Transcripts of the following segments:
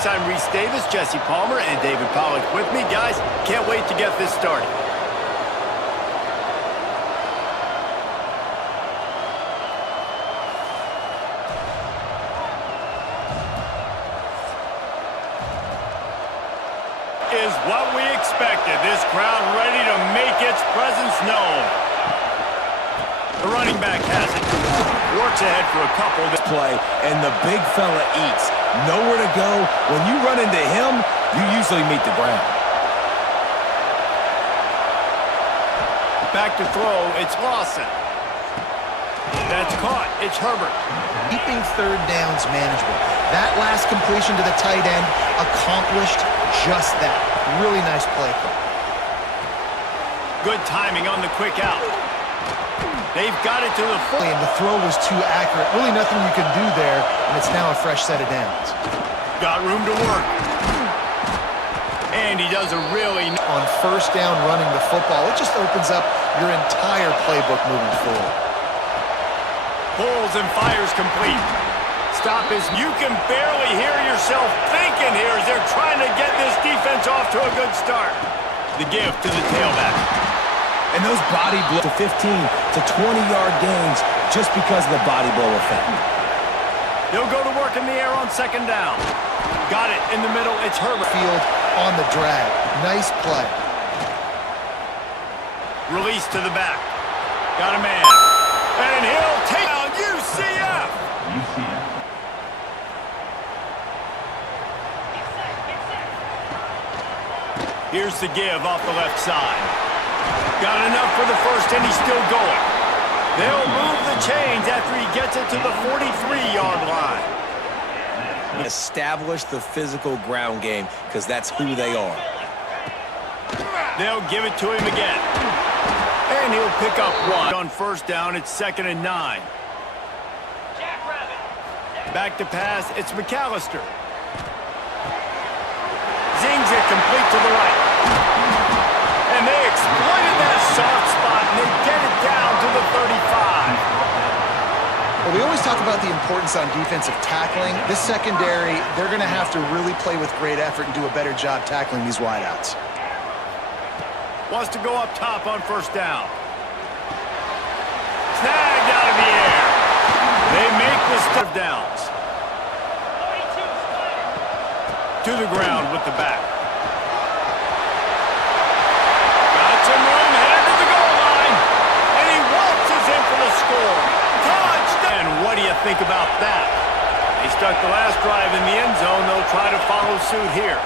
Sports. I'm Reese Davis, Jesse Palmer, and David Pollack with me. Guys, can't wait to get this started. Is what we expected. This crowd ready to make its presence known. The running back has it. Works ahead for a couple. Play, and the big fella eats. Nowhere to go. When you run into him, you usually meet the ground. Back to throw. It's Lawson. That's caught. It's Herbert. Keeping third downs manageable. That last completion to the tight end accomplished just that. Really nice play. Good timing on the quick out. They've got it to the foot. And the throw was too accurate. Really nothing you can do there, and it's now a fresh set of downs. Got room to work. And he does a really... On first down running the football, it just opens up your entire playbook moving forward. Pulls and fires complete. Stop is... You can barely hear yourself thinking here as they're trying to get this defense off to a good start. The give to the tailback. And those body blows to 15 to 20-yard gains just because of the body blow effect. They'll go to work in the air on second down. Got it in the middle. It's Herbert. Field on the drag. Nice play. Release to the back. Got a man. And he'll take out UCF. Here's the give off the left side. Got enough for the first, and he's still going. They'll move the chains after he gets it to the 43-yard line. Establish the physical ground game because that's who they are. They'll give it to him again. And he'll pick up one. On first down, it's 2nd and 9. Back to pass, it's McAllister. Zings it complete to the right. And they exploited that soft spot, and they get it down to the 35. Well, we always talk about the importance on defensive tackling. This secondary, they're going to have to really play with great effort and do a better job tackling these wideouts. Wants to go up top on first down. Snagged out of the air. They make the step downs. To the ground with the back. What do you think about that? They stuck the last drive in the end zone. They'll try to follow suit here.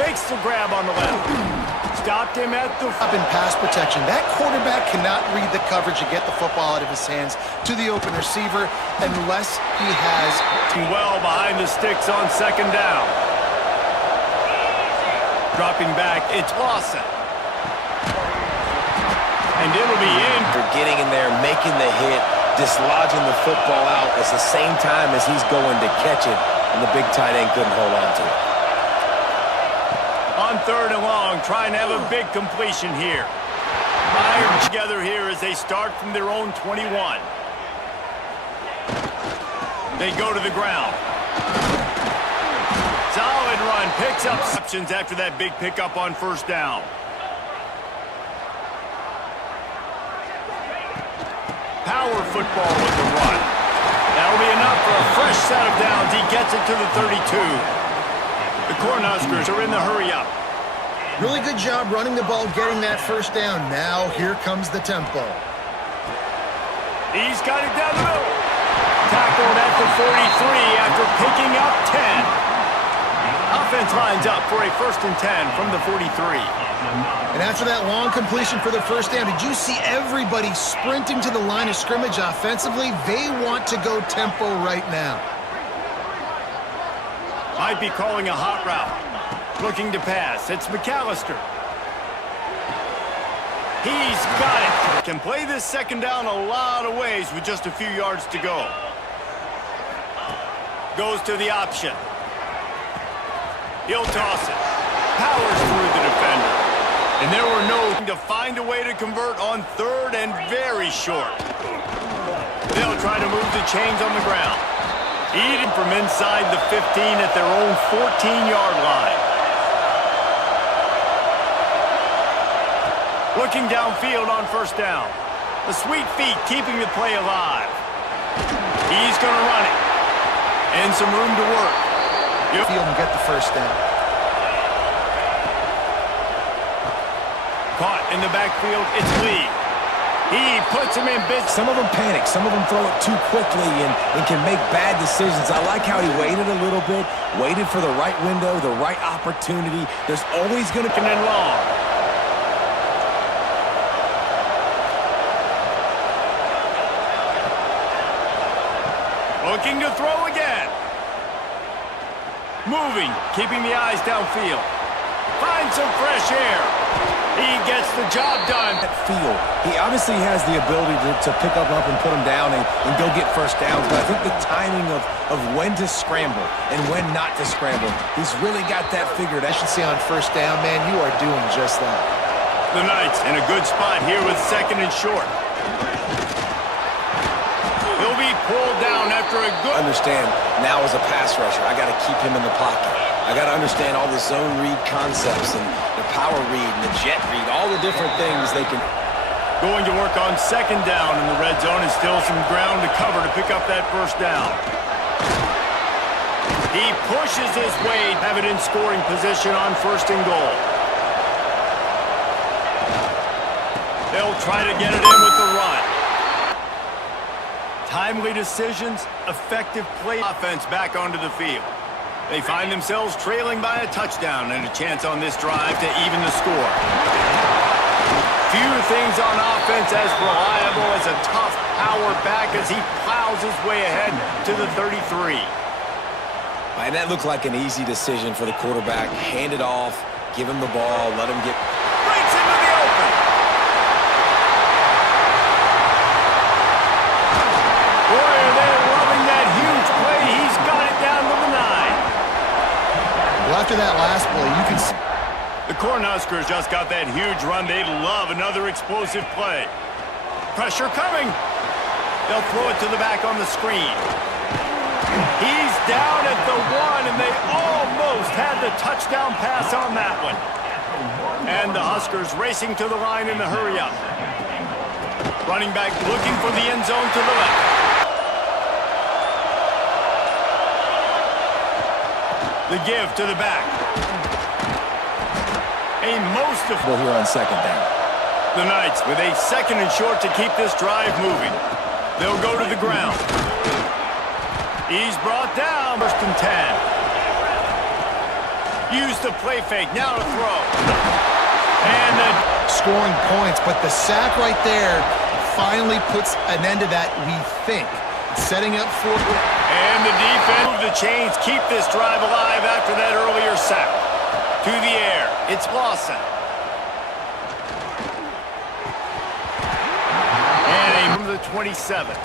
Makes the grab on the left. Stopped him at the... Up in pass protection. That quarterback cannot read the coverage and get the football out of his hands to the open receiver unless he has... Well behind the sticks on second down. Dropping back, it's Lawson. And it'll be in. For getting in there, making the hit, dislodging the football out at the same time as he's going to catch it, and the big tight end couldn't hold on to it. On 3rd and long, trying to have a big completion here. Fired together here as they start from their own 21. They go to the ground. Solid run, picks up options after that big pickup on first down. Power football with the run. That'll be enough for a fresh set of downs. He gets it to the 32. The Cornhuskers are in the hurry-up. Really good job running the ball, getting that first down. Now, here comes the tempo. He's got it down the middle. Tackled at the 43 after picking up 10. Offense lines up for a 1st and 10 from the 43. And after that long completion for the first down, did you see everybody sprinting to the line of scrimmage offensively? They want to go tempo right now. Might be calling a hot route. Looking to pass. It's McAllister. He's got it. Can play this second down a lot of ways with just a few yards to go. Goes to the option. He'll toss it. Powers through the defender. And there were no to find a way to convert on 3rd and very short. They'll try to move the chains on the ground. Eating from inside the 15 at their own 14-yard line. Looking downfield on first down. The sweet feet keeping the play alive. He's going to run it. And some room to work. Field and get the first down. Caught in the backfield, it's Lee. He puts him in business. Some of them panic. Some of them throw it too quickly and can make bad decisions. I like how he waited a little bit, waited for the right window, the right opportunity. There's always going to be long. Looking to throw again. Moving, keeping the eyes downfield. Finds some fresh air. He gets the job done. Feel. He obviously has the ability to pick up and put him down and go get first downs, but I think the timing of when to scramble and when not to scramble, he's really got that figured out. I should say on first down, man, you are doing just that. The Knights in a good spot here with second and short. He'll be pulled down after a good... Understand, now as a pass rusher, I got to keep him in the pocket. I got to understand all the zone read concepts and the power read and the jet read, all the different things they can... Going to work on second down in the red zone and still some ground to cover to pick up that first down. He pushes his way, have it in scoring position on first and goal. They'll try to get it in with the run. Timely decisions, effective play. Offense back onto the field. They find themselves trailing by a touchdown and a chance on this drive to even the score. Few things on offense as reliable as a tough power back as he plows his way ahead to the 33. And that looked like an easy decision for the quarterback. Hand it off, give him the ball, let him get... Breaks into the open. Boy, are they loving that huge play. He's got it down to the 9. Well, after that last play, you can see... The Cornhuskers just got that huge run. They'd love another explosive play. Pressure coming. They'll throw it to the back on the screen. He's down at the 1, and they almost had the touchdown pass on that one. And the Huskers racing to the line in the hurry-up. Running back looking for the end zone to the left. The give to the back. A most of here on second down. The Knights with a second and short to keep this drive moving. They'll go to the ground. He's brought down. First and 10. Use the play fake. Now to throw. And scoring points, but the sack right there finally puts an end to that, we think. Setting up for... And the defense move the chains, keep this drive alive after that earlier sack. To the air, it's Lawson. And from the 27.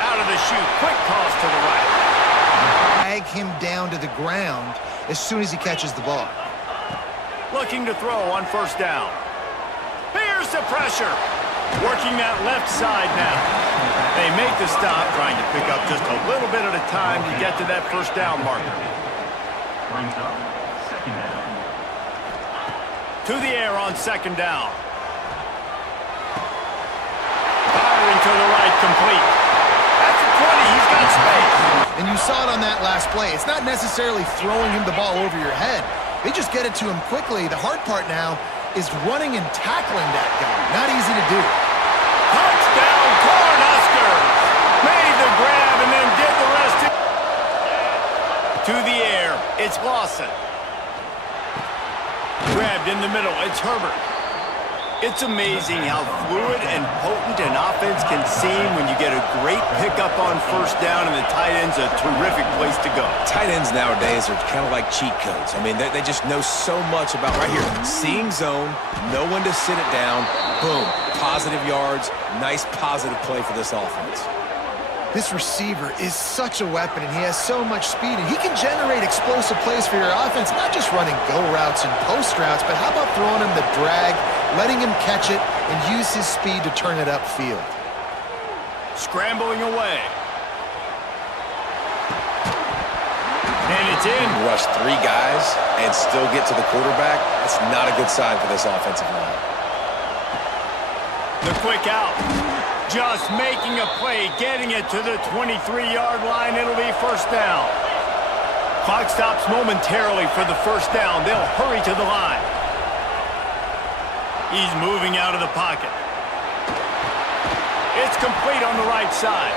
Out of the chute, quick toss to the right. Drag him down to the ground as soon as he catches the ball. Looking to throw on first down. Here's the pressure. Working that left side now. They make the stop, trying to pick up just a little bit at a time to get to that first down marker. To the air on second down. Firing to the right, complete. At the 20, he's got space. And you saw it on that last play. It's not necessarily throwing him the ball over your head. They just get it to him quickly. The hard part now is running and tackling that guy. Not easy to do. Touchdown, Cornhuskers! Made the grab and then did the rest. To the air, it's Lawson. Grabbed in the middle, it's Herbert. It's amazing how fluid and potent an offense can seem when you get a great pickup on first down, and the tight end's a terrific place to go. Tight ends nowadays are kind of like cheat codes. I mean, they just know so much about right here. Seeing zone, know when to sit it down, boom, positive yards, nice positive play for this offense. This receiver is such a weapon, and he has so much speed, and he can generate explosive plays for your offense, not just running go routes and post routes, but how about throwing him the drag letting him catch it and use his speed to turn it upfield. Scrambling away. And it's in. Rush 3 guys and still get to the quarterback. That's not a good sign for this offensive line. The quick out. Just making a play, getting it to the 23-yard line. It'll be first down. Clock stops momentarily for the first down. They'll hurry to the line. He's moving out of the pocket. It's complete on the right side.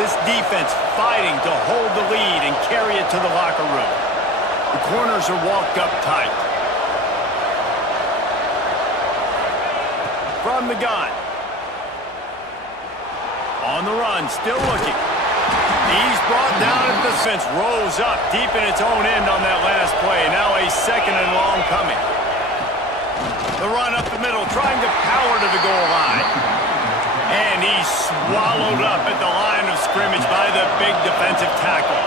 This defense fighting to hold the lead and carry it to the locker room. The corners are walked up tight. From the gun. On the run, still looking. He's brought down at the fence, rose up deep in its own end on that last play. Now a second and long coming. The run up the middle, trying to power to the goal line. And he's swallowed up at the line of scrimmage by the big defensive tackle.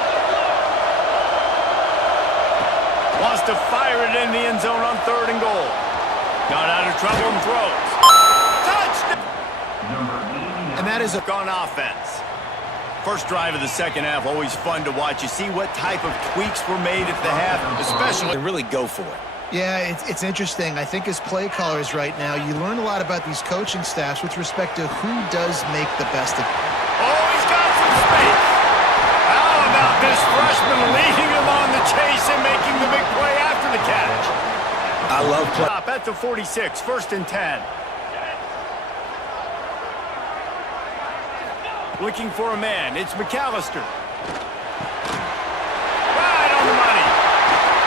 Wants to fire it in the end zone on 3rd and goal. Got out of trouble and throws. Touchdown! And that is a on offense. First drive of the second half, always fun to watch. You see what type of tweaks were made at the half, especially. They really go for it. Yeah, it's interesting. I think as play callers right now, you learn a lot about these coaching staffs with respect to who does make the best of. Oh, he's got some space. How about this freshman leading him on the chase and making the big play after the catch? I love play. Stop at the 46, 1st and 10. Looking for a man. It's McAllister. Right on the money.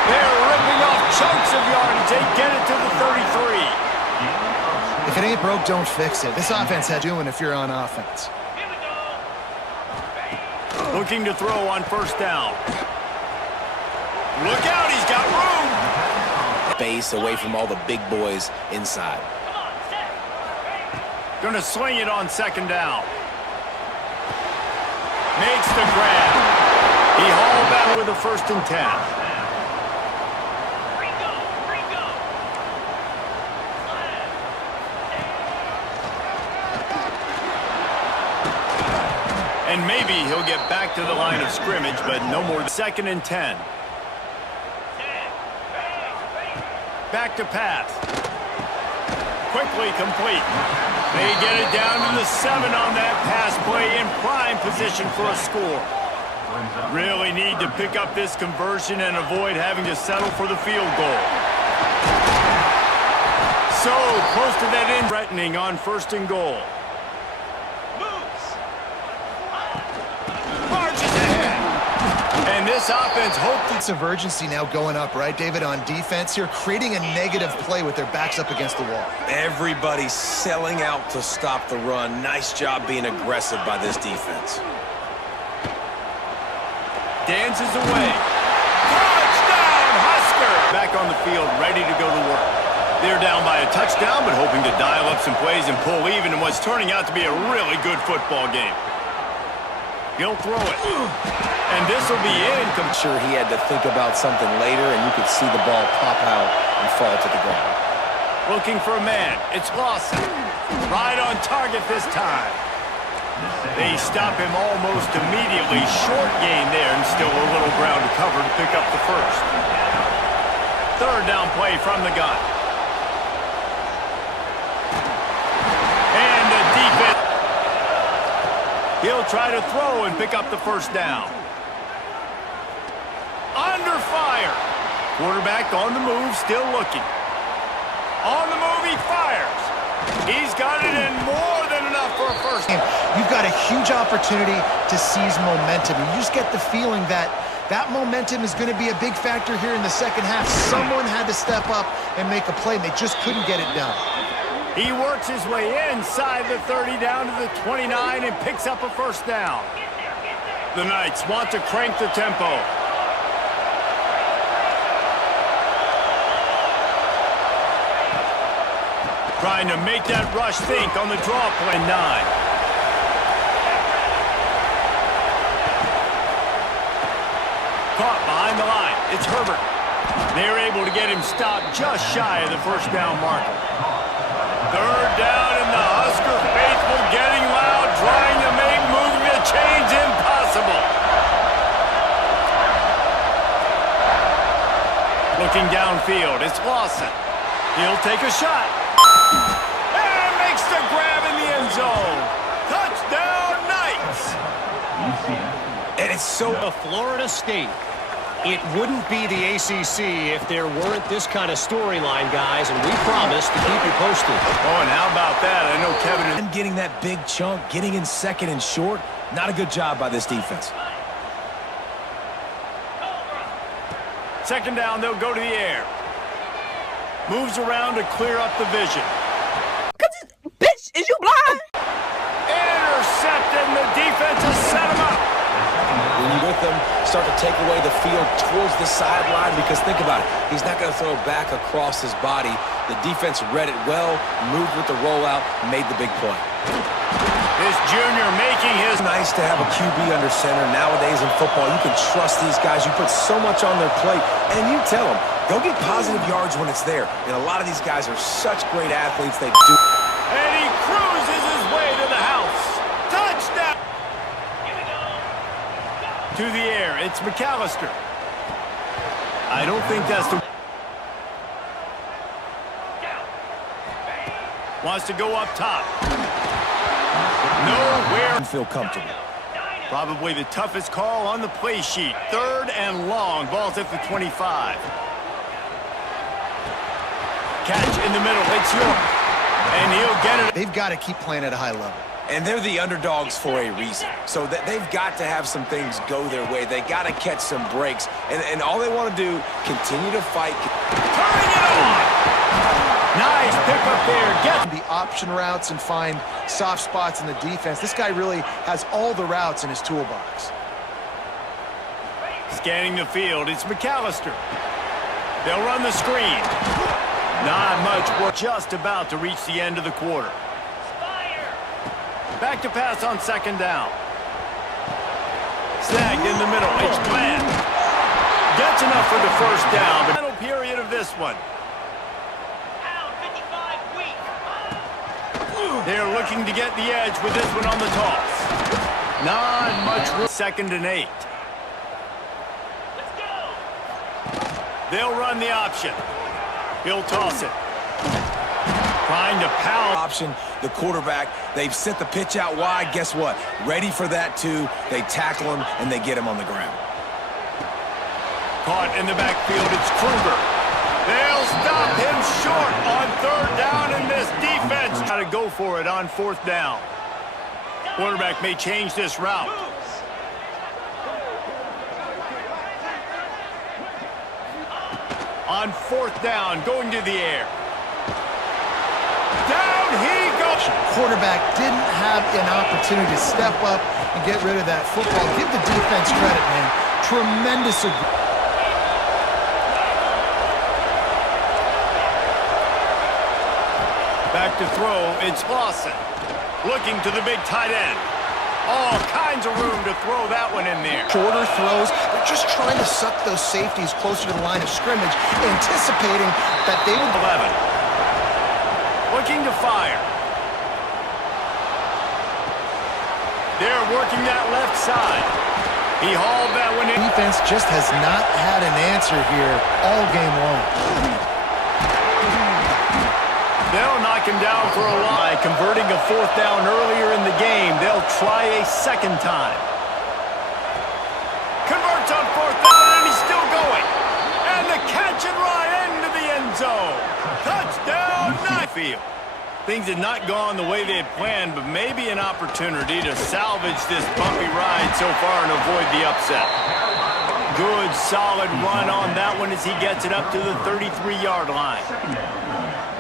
They're ripping off chunks of yardage. They get it to the 33. If it ain't broke, don't fix it. This offense had doing if you're on offense. Looking to throw on first down. Look out, he's got room. Base away from all the big boys inside. Gonna swing it on 2nd down. Makes the grab. He hauled back with a 1st and 10. And maybe he'll get back to the line of scrimmage, but no more. 2nd and 10. Back to pass. Quickly complete. They get it down to the 7 on that pass play, in prime position for a score. Really need to pick up this conversion and avoid having to settle for the field goal. So close to that end, threatening on 1st and goal. And this offense hoped Sense of urgency now going up, right, David, on defense here, creating a negative play with their backs up against the wall. Everybody's selling out to stop the run. Nice job being aggressive by this defense. dances away. Touchdown, Husker! Back on the field, ready to go to work. They're down by a touchdown, but hoping to dial up some plays and pull even in what's turning out to be a really good football game. He'll throw it. And this will be in. I'm sure he had to think about something later, and you could see the ball pop out and fall to the ground. Looking for a man. It's Lawson. Right on target this time. They stop him almost immediately. Short gain there, and still a little ground to cover to pick up the first. Third down play from the gun. And the defense. He'll try to throw and pick up the first down. Under fire. Quarterback on the move, still looking. On the move, he fires. He's got it in more than enough for a first. You've got a huge opportunity to seize momentum. You just get the feeling that that momentum is going to be a big factor here in the second half. Someone had to step up and make a play, and they just couldn't get it done. He works his way inside the 30 down to the 29 and picks up a first down. The Knights want to crank the tempo. Trying to make that rush think on the draw play. 9. Caught behind the line. It's Herbert. They're able to get him stopped just shy of the first down marker. Third down and the Husker faithful getting loud, trying to make moving the chains impossible. Looking downfield, it's Lawson. He'll take a shot. And makes the grab in the end zone. Touchdown, Knights! And it's so... Florida State. It wouldn't be the ACC if there weren't this kind of storyline, guys, and we promise to keep you posted. Oh, and how about that? I know Kevin is... And getting that big chunk, getting in second and short, not a good job by this defense. Second down, they'll go to the air. Moves around to clear up the vision. Bitch, is you blind? Intercepted, and the defense has set him up. When you with them, start to take away the field towards the sideline, because think about it, he's not going to throw it back across his body. The defense read it well, moved with the rollout, made the big play. This junior making his... It's nice to have a QB under center. Nowadays in football, you can trust these guys. You put so much on their plate, and you tell them, go get positive yards when it's there. And a lot of these guys are such great athletes, they do. And he cruises his way to the house. Touchdown! To the air, it's McAllister. I don't think that's the... Wants to go up top. Nowhere. Feel comfortable. Probably the toughest call on the play sheet. Third and long. Ball's at the 25. Catch in the middle. It's York. And he'll get it. They've got to keep playing at a high level. And they're the underdogs for a reason. So they've got to have some things go their way. They got to catch some breaks. And all they want to do, continue to fight. Turning it on. Nice pick up there. Get The option routes and find soft spots in the defense. This guy really has all the routes in his toolbox. Scanning the field, it's McAllister. They'll run the screen. Not much work. Just about to reach the end of the quarter. Back to pass on second down. Snagged in the middle. It's Bland. Gets enough for the first down. But final period of this one. They're looking to get the edge with this one on the toss. Not much room. 2nd and 8. They'll run the option. He'll toss it. Trying to pound. Option, the quarterback, they've sent the pitch out wide. Guess what? Ready for that too. They tackle him and they get him on the ground. Caught in the backfield, it's Kruger. They'll stop him short on third down, and this defense got to go for it on fourth down. Quarterback may change this route. On fourth down, going to the air. Down he goes. Quarterback didn't have an opportunity to step up and get rid of that football. Give the defense credit, man. Tremendous. Back to throw, it's Lawson. Looking to the big tight end. All kinds of room to throw that one in there. Shorter throws. They're just trying to suck those safeties closer to the line of scrimmage, anticipating that they would... 11. Looking to fire. They're working that left side. He hauled that one in. Defense just has not had an answer here all game long. They'll knock him down for a lie. Converting a fourth down earlier in the game, they'll try a second time. Converts on fourth down, and he's still going. And the catch and run into the end zone. Touchdown, Field. Things had not gone the way they had planned, but maybe an opportunity to salvage this bumpy ride so far and avoid the upset. Good, solid run on that one as he gets it up to the 33-yard line.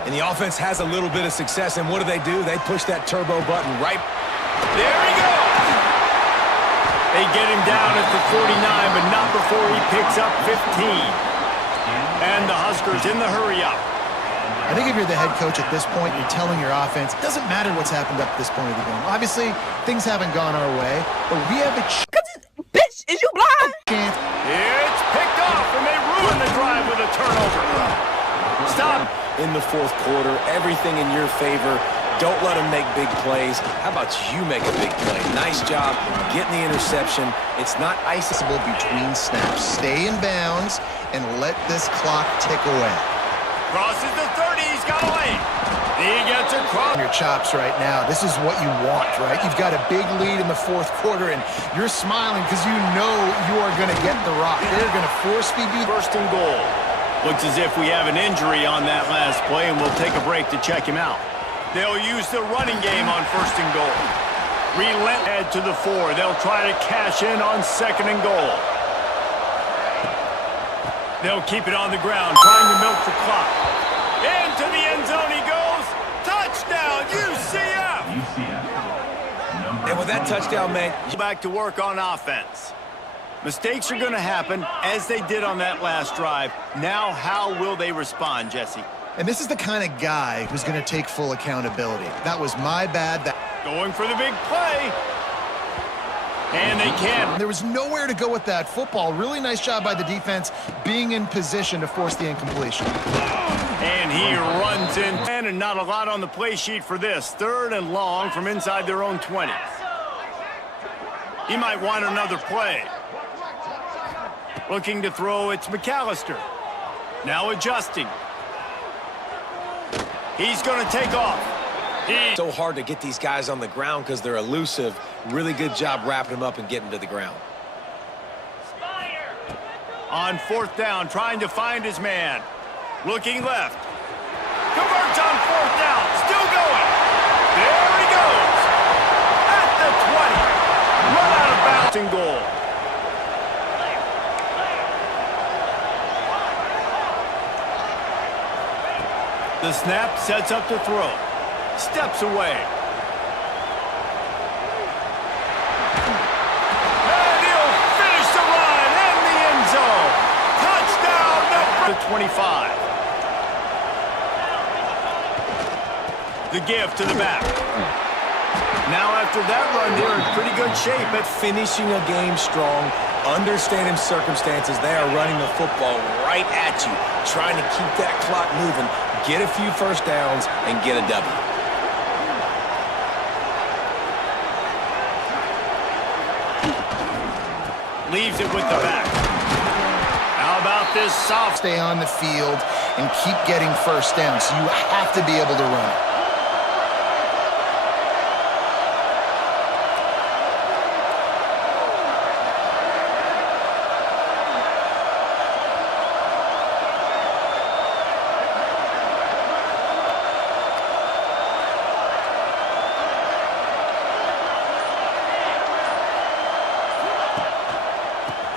And the offense has a little bit of success, and what do? They push that turbo button right. There he goes! They get him down at the 49, but not before he picks up 15. And the Huskers in the hurry-up. I think if you're the head coach at this point, you're telling your offense, it doesn't matter what's happened up to this point of the game. Obviously, things haven't gone our way, but we have a Bitch, is you blind? chance. It's picked off, and they ruin the drive with a turnover. Stop. in the fourth quarter. Everything in your favor. Don't let them make big plays. How about you make a big play? Nice job getting the interception. It's not iceable between snaps. Stay in bounds and let this clock tick away. Crosses the 30. He's got a lane. He gets across. Your chops right now. This is what you want, right? You've got a big lead in the fourth quarter, and you're smiling because you know you are going to get the rock. They're going to force feed you. First and goal. Looks as if we have an injury on that last play, and we'll take a break to check him out. They'll use the running game on first and goal. Relent head to the 4. They'll try to cash in on second and goal. They'll keep it on the ground, trying to milk the clock. Into the end zone he goes. Touchdown, UCF! And with that touchdown, man, Back to work on offense. Mistakes are going to happen, as they did on that last drive. Now, how will they respond, Jesse? And this is the kind of guy who's going to take full accountability. That was my bad. Going for the big play. And they can. There was nowhere to go with that football. Really nice job by the defense being in position to force the incompletion. And he runs in, and not a lot on the play sheet for this. 3rd and long from inside their own 20. He might want another play. Looking to throw, it's McAllister. Now adjusting. He's going to take off. so hard to get these guys on the ground because they're elusive. Really good job wrapping them up and getting to the ground. On 4th down, trying to find his man. Looking left. Converts on 4th down. Still going. There he goes. At the 20. Run out of bounds and goal. The snap sets up to throw. Steps away. And he'll finish the run in the end zone. Touchdown number 25. The give to the back. Now after that run, they're in pretty good shape at Finishing a game strong, understanding circumstances. They are running the football right at you, trying to keep that clock moving, get a few first downs, and get a W. leaves it with the back. How about this soft? Stay on the field and keep getting first down, so you have to be able to run it.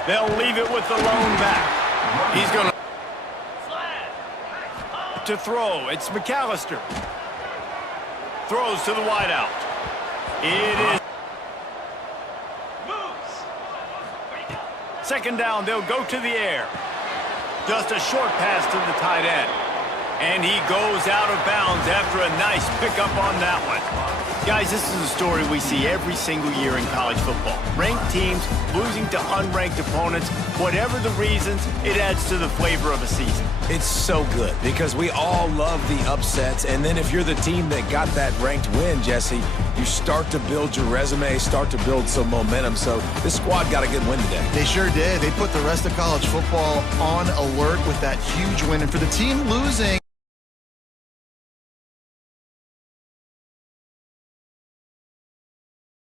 They'll leave it with the lone back. He's going to throw. It's McAllister. Throws to the wideout. It is. Second down, they'll go to the air. Just a short pass to the tight end. And he goes out of bounds after a nice pickup on that one. Guys, this is a story we see every single year in college football. Ranked teams losing to unranked opponents. Whatever the reasons, it adds to the flavor of a season. It's so good because we all love the upsets. And then if you're the team that got that ranked win, Jesse, you start to build your resume, start to build some momentum. So this squad got a good win today. They sure did. They put the rest of college football on alert with that huge win. And for the team losing,